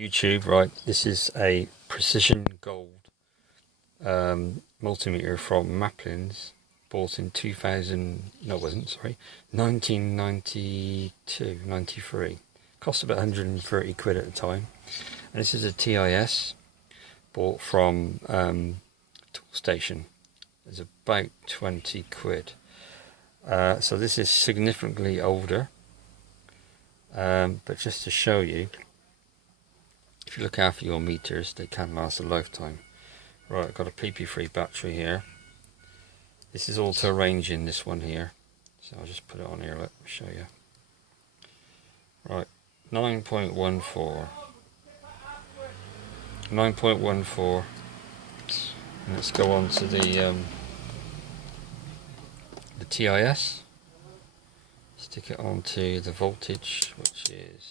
YouTube, right, this is a precision gold multimeter from Maplin's, bought in 1992, 93. Cost about 130 quid at the time. And this is a TIS, bought from Toolstation. It's about 20 quid. So this is significantly older, but just to show you, if you look after your meters, they can last a lifetime. Right, I've got a PP3 battery here. This is auto ranging, this one here. So I'll just put it on here, let me show you. Right, 9.14. 9.14. And let's go on to the TIS. Stick it onto the voltage, which is,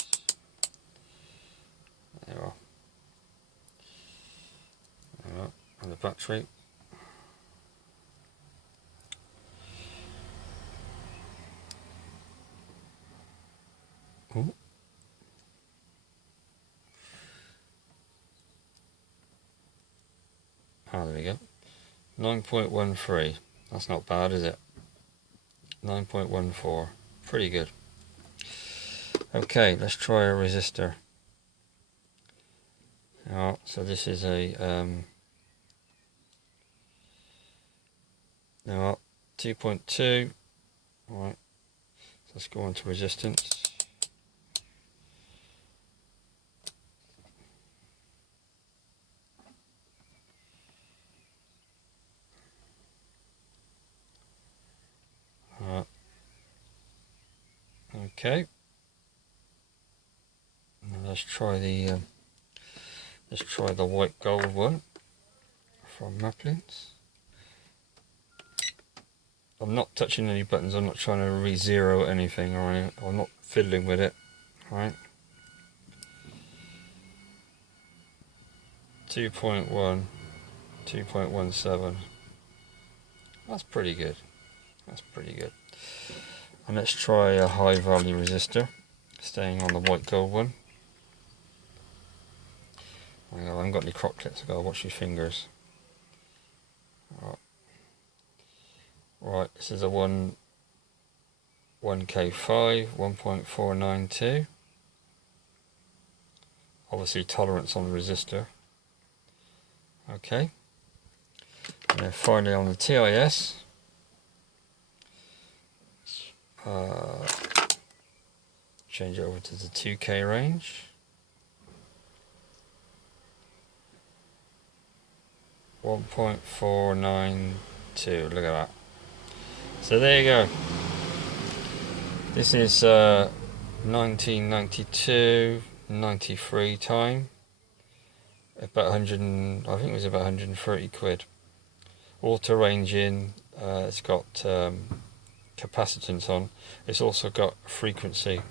there you are. And the battery. Ooh. Ah, there we go. 9.13. That's not bad, is it? 9.14. Pretty good. Okay, let's try a resistor. So this is a 2.2. Alright, so let's go on to resistance. Okay, now let's try the white gold one from Maplin's. I'm not touching any buttons. I'm not trying to re-zero anything or anything. I'm not fiddling with it. Right. 2.1, 2.17. That's pretty good. That's pretty good. And let's try a high value resistor, staying on the white gold one. I haven't got any crop clips, I've got to watch your fingers. Right, this is a 1K5, 1.492. Obviously tolerance on the resistor. Okay. And then finally on the TIS. Change it over to the 2K range. 1.492. Look at that. So there you go. This is 1992, 93 time. About 100, I think it was about 130 quid. Auto ranging. It's got capacitance on. It's also got frequency.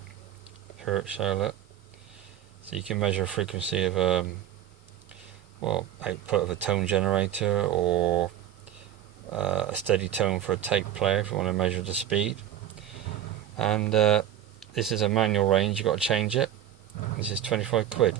So you can measure frequency of output of a tone generator, or a steady tone for a tape player if you want to measure the speed. And this is a manual range, you've got to change it. This is 25 quid.